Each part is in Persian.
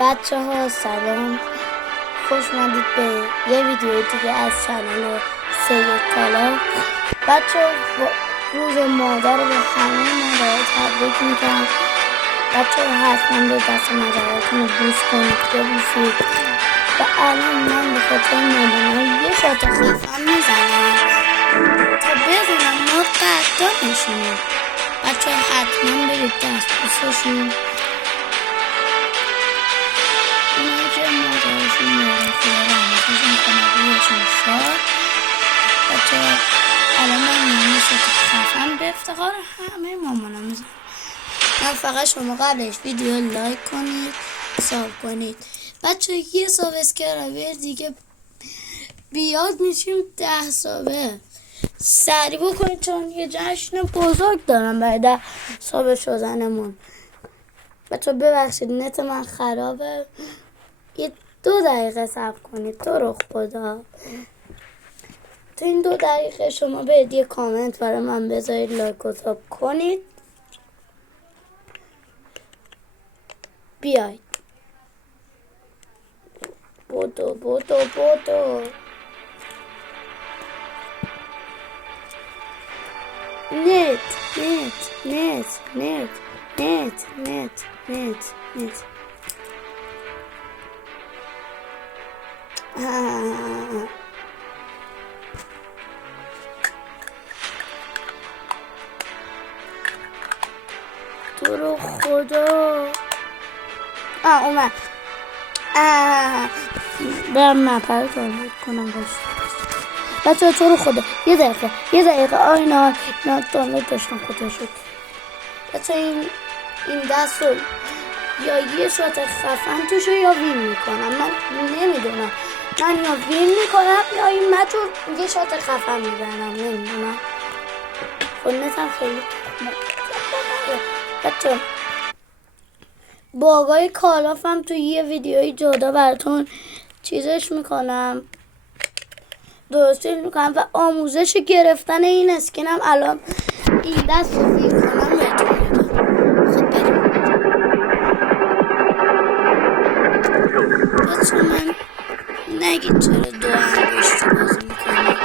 بچه ها سلام، خوش اومدید به یه ویدیو دیگه از چنل سید کالا. بچه ها روز مادر رو به همه مادرها تبریک میگم. بچه ها حتما به دست مادرهاتون رو بوس کنید، ببوسید. و الان من به خاطر مامان‌ها یه شات خفن میزنم تا بدونم ما قدر میشونیم. بچه ها حتما برید دست بوسشون. اینه که مادرشون معرفی رحمتشون کنه شاد. بچه ها الان من یه شات خفن به افتخار همه مامانم میزنم. من فقط شما قبلش ویدیو لایک کنید، ساب کنید. بچه یه سابسکرایبر دیگه بیاد میشیم 10 سابه. سریع بکنید چون یه جشن بزرگ دارم برای 10 سابه شدنمون. بچه ببخشید نت من خرابه، یه 2 دقیقه صبر کنید. تو رو خدا تو این 2 دقیقه شما برید یه کامنت برای من بذارید، لایک و ساب کنید. بیاید بودو بودو بودو. نت نت نت نت نت نت نت نت تو رو خدا اومد. برم مپر دانلود کنم. بچه تو رو خدا یه دقیقه آینا دانلود داشتم خدا شد. بچه این دست رو یا یه شات خفن توشه یا وین میکنم. من نمیدونم، من یا وین میکنم یا این مچ رو یه شات خفن میزنم. نمیدونم، خودنتم خیلی بچه با آقای کالافم تو یه ویدیوی جدا براتون چیزش میکنم، درستش میکنم و آموزش گرفتن این اسکینم الان این دست رو وین کنم بهتون میگم. خب بریم بچه من نگید چرا 2 انگشتی بازی میکنم.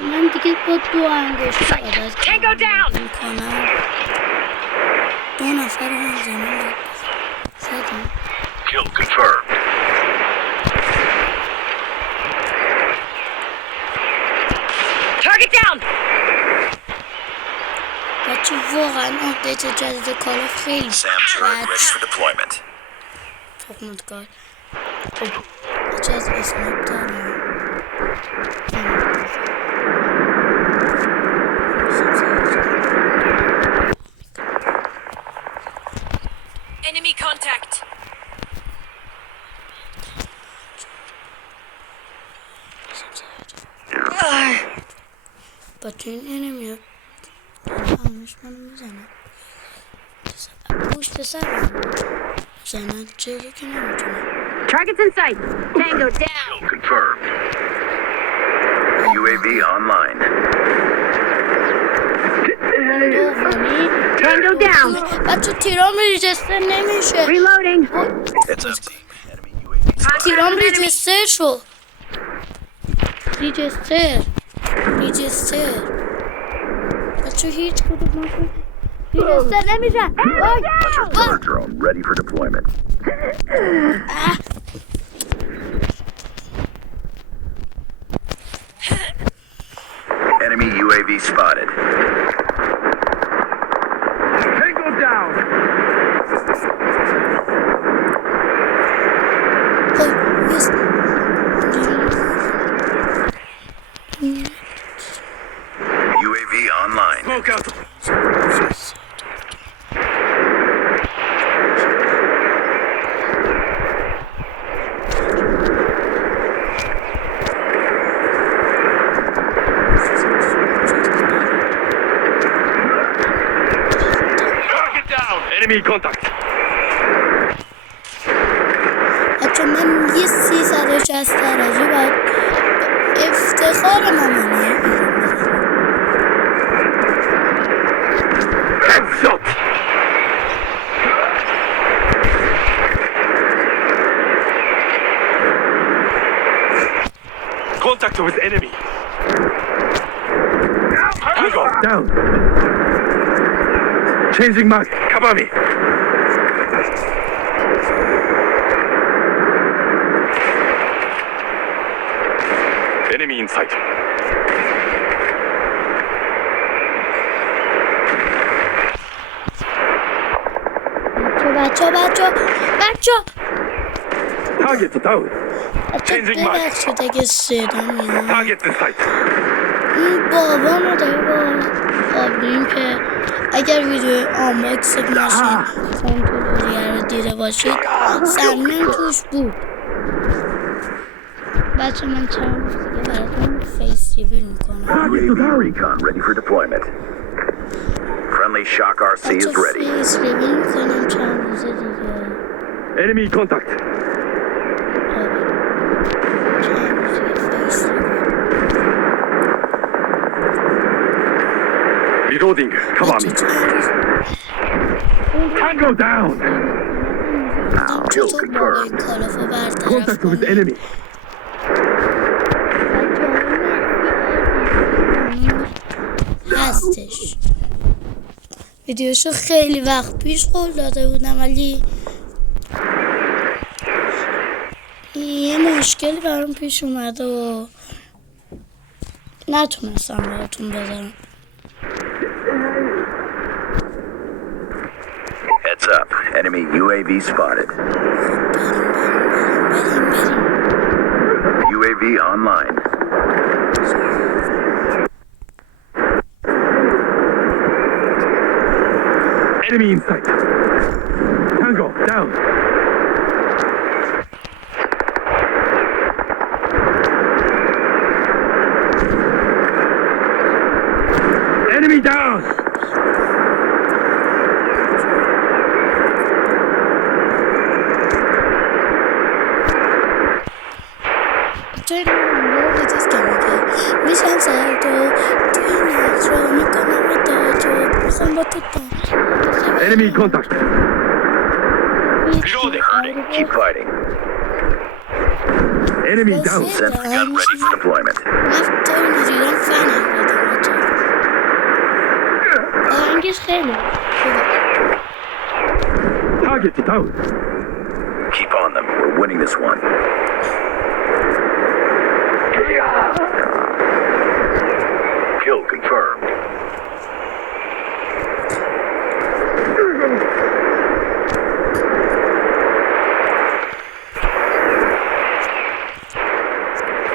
من دیگه با 2 انگشتی عادت میکنم. 2 نفر رو هم زمان زدیم. Kill confirmed. Target down. بچه واقعا آپدیت جدید کالا خیلی Deployment. تخمتگار. خب بچه از اسنایپ دارم. Enemy contact. بچه این انمیه همش منو میزنه. پشت سرم زنن چیزی که نمیتونه. Targets in sight. Tango down. Confirmed. UAV online. Tango down. بچه تیرام ریجستر نمیشه. Reloading. تیرام ریجستر شد. ریجستر بچه هیچ کدوم ریجستر نمیشه. Drone ready for deployment. Enemy UAV spotted. Tango down. UAV online. Smoke out. Target down. Enemy contact. بچه من یه 360 درجه باید افتخار مامانه Contact with enemy. Tango down. Changing mark. Cover me. Enemy in sight. بچه Target down. ببخشید اگه صدا میاد Target in sight. این بابا ما داره با آبریم که اگر ویدیو آنباکس ماشین کنترلیه رو دیده باشید سمیم توش بود بچه من چند روز دیگه براتون فیس ریویل میکنم UAV recon ready for deployment. Friendly Shock RC بچه is ready. فیس ریویل میکنم چند روز دیگه Enemy contact. چند روز دیگه فیس ریویل Reloading. Cover بچه me. چند روز Tango down. Kill چطور باقای confirmed. کالافو برطرف Contact with کنیم enemy. هستش ویدیوشو خیلی وقت پیش قول داده بودم ولی یه مشکلی برام پیش اومده و نتونستم براتون بذارم Heads up. Enemy UAV spotted. بریم UAV online. Enemy in sight. Tango down. Enemy down. چرا رو چیز که میگه میشم سر تو توی نت رو میکنم تا تو میخوام با تو Enemy contact. Keep fighting. Enemy down. Sentry gun ready for deployment. من تا اینو دیدم فنه بودم بچه آهنگش خیلی خوبه Target down. Keep on them. We're winning this one. Kill confirmed.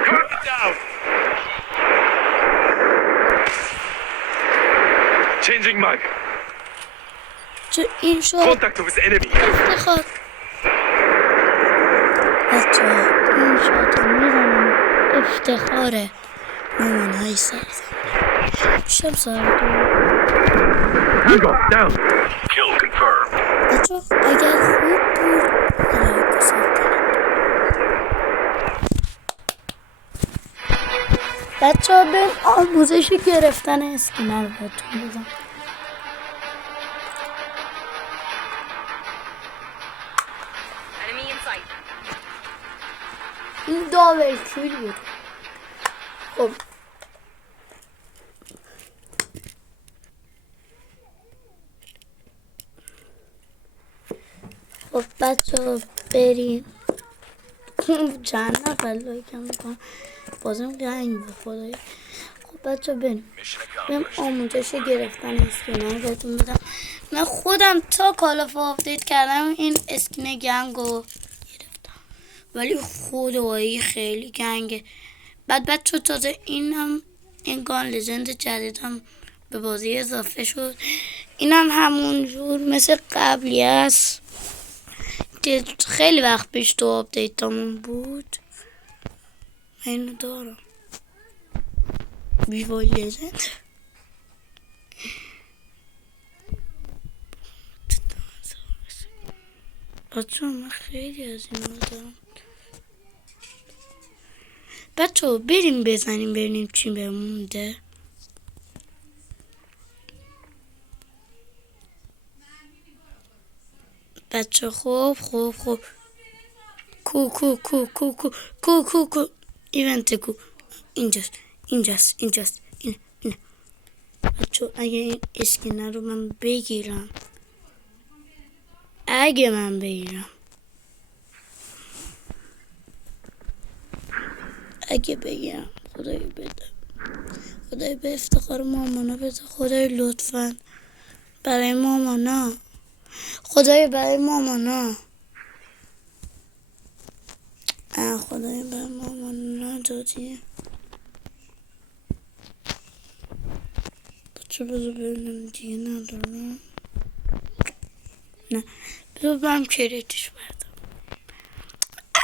Target down. Changing mag. چه این شد Contact with enemy. افتخار بچه این شد میزنم افتخار مامان های سرزمین شب ساعت Tango down. Kill confirmed. بچه اگر خوب بود لایک و ساب کنید بچه ها به آموزش گرفتن اسکینر بهتون بزن Enemy in sight. این داور کیل بود خب خب بچه ها بریم چند نفر لایکم میکنم بازم گنگ به خدایی خب بچه ها بریم آموزش گرفتن اسکینر بهتون بدم من خودم تا کالاف آپدیت کردم این اسکین گنگ رو گرفتم ولی خدایی خیلی گنگه بعد بچه تازه اینم این گان لژند جدیدم به بازی اضافه شد اینم همون جور مثل قبلی است که خیلی وقت پیش تو آپدیتامون بود من اینو دارم ویوای لژند بچه من خیلی از این دارم بچه بریم بزنیم ببینیم چی بمونده بچه خوب کو ایونت کو اینجاست اینه. بچه اگه این اسکنه رو من بگیرم، اگه بگیرم خدای بده، خدای به افتخار مامانا بده، خدای لطفا برای مامانا، خدای برای مامانا، خدای برای مامانا ندادی. بچه بذار ببینم دیگه ندارم. نه بذار برم کریتش بردم.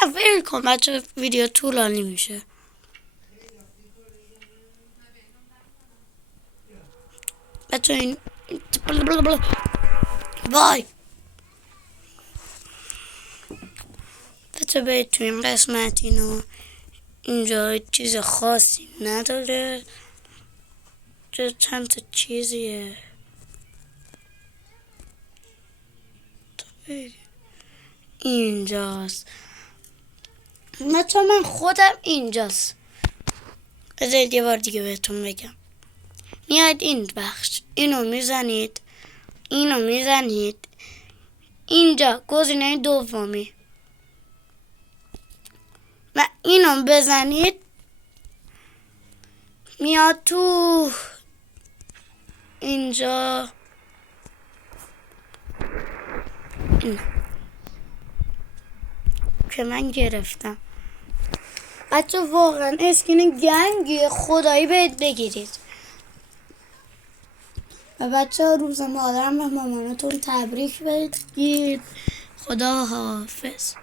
اول کن بچه، ویدیو طولانی میشه. بچه این وای بچه باید تو این قسمت اینجا چیز خاصی نداره، چند تا چیزیه. اینجاست، نه تو من خودم اینجاست. بذارید یه بار دیگه بهتون بگم. میاد این بخش، اینو میزنید، اینجا گزینه دومی و اینو بزنید، میاد تو اینجا که من گرفتم. بچه واقعا اسکین گنگی، خدایی بهت بگیرید. و بچه روز مادرم و مامانتون تبریک بگید. خدا حافظ.